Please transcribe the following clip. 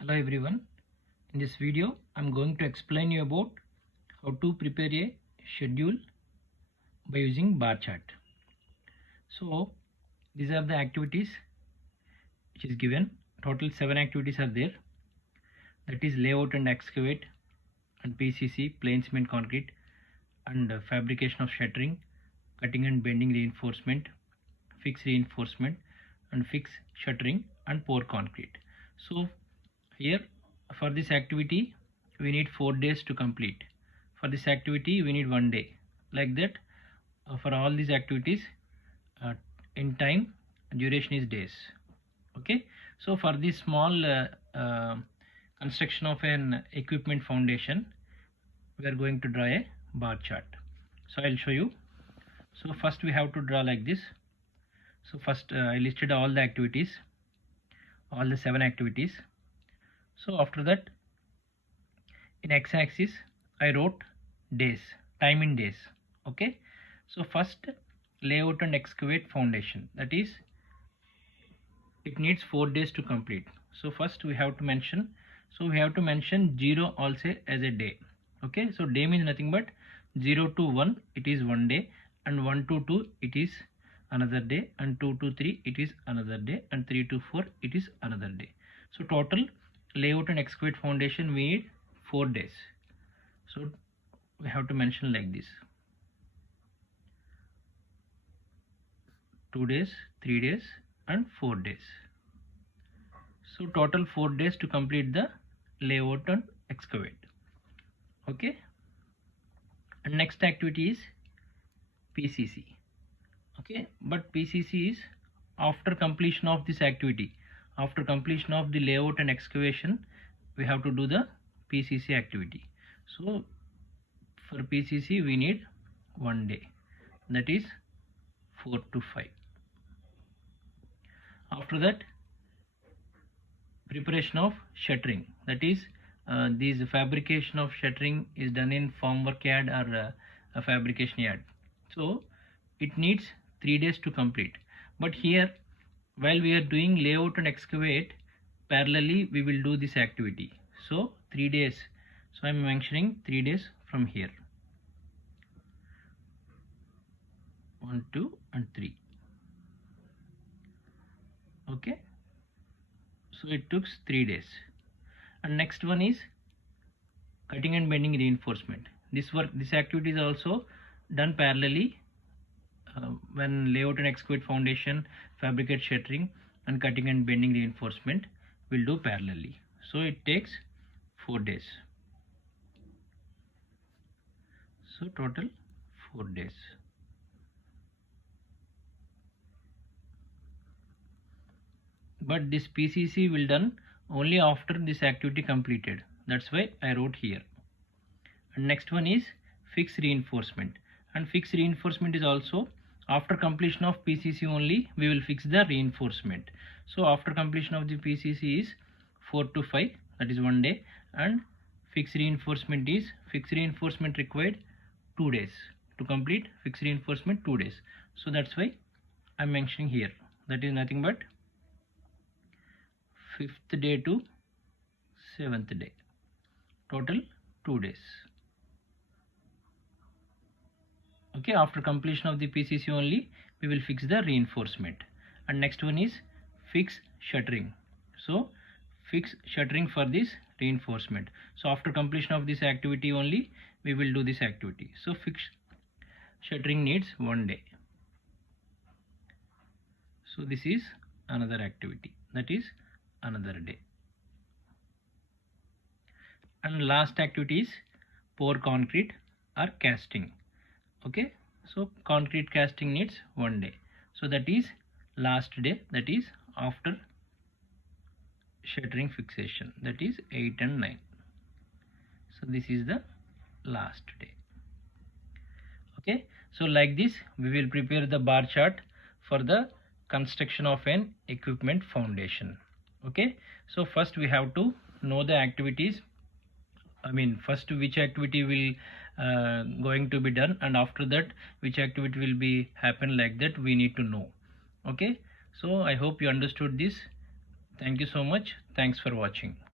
Hello everyone. In this video I'm going to explain you about how to prepare a schedule by using bar chart. So these are the activities which is given. Total 7 activities are there. That is layout and excavate and PCC, plain cement concrete, and fabrication of shuttering, cutting and bending reinforcement, fix reinforcement, and fix shuttering, and pour concrete. So here for this activity we need 4 days to complete. For this activity we need 1 day. Like that for all these activities in time duration is days. Okay, so for this small construction of an equipment foundation we are going to draw a bar chart. So I'll show you. So first we have to draw like this. So first I listed all the activities, all the 7 activities. So after that in x-axis I wrote days, time in days. Okay, so first layout and excavate foundation, that is it needs 4 days to complete. So first we have to mention, 0 also as a day. Okay, so day means nothing but 0 to 1 it is 1 day, and 1 to 2 it is another day, and 2 to 3 it is another day, and 3 to 4 it is another day. So total layout and excavate foundation we need 4 days. So we have to mention like this: 2 days, 3 days, and 4 days. So total 4 days to complete the layout and excavate. Okay, and next activity is PCC. Okay, but PCC is after completion of this activity, after completion of the layout and excavation we have to do the PCC activity. So for PCC we need 1 day, that is 4 to 5. After that preparation of shuttering, that is this fabrication of shuttering is done in formwork yard or a fabrication yard. So it needs 3 days to complete. But here while we are doing layout and excavate, parallelly we will do this activity. So 3 days. So I am mentioning 3 days from here. 1, 2, and 3. Okay, so it took 3 days. And next one is cutting and bending reinforcement. This activity is also done parallelly when layout and excavate foundation, fabricate shuttering, and cutting and bending reinforcement will do parallelly. So it takes 4 days. So total 4 days. But this PCC will done only after this activity completed. That's why I wrote here. And next one is fixed reinforcement. And fixed reinforcement is also after completion of PCC only we will fix the reinforcement. So after completion of the PCC is 4 to 5, that is 1 day, and fixed reinforcement required 2 days to complete fixed reinforcement, 2 days. So that's why I'm mentioning here, that is nothing but 5th day to 7th day, total 2 days. Okay, after completion of the PCC only we will fix the reinforcement. And next one is fix shuttering. So fix shuttering for this reinforcement. So after completion of this activity only we will do this activity. So fix shuttering needs 1 day. So this is another activity, that is another day. And last activity is pour concrete or casting. Okay, so concrete casting needs 1 day. So that is last day, that is after shuttering fixation, that is 8 and 9. So this is the last day. Okay, so like this we will prepare the bar chart for the construction of an equipment foundation. Okay, so first we have to know the activities, first which activity will going to be done, and after that which activity will be happen, like that we need to know. Okay, so I hope you understood this. Thank you so much. Thanks for watching.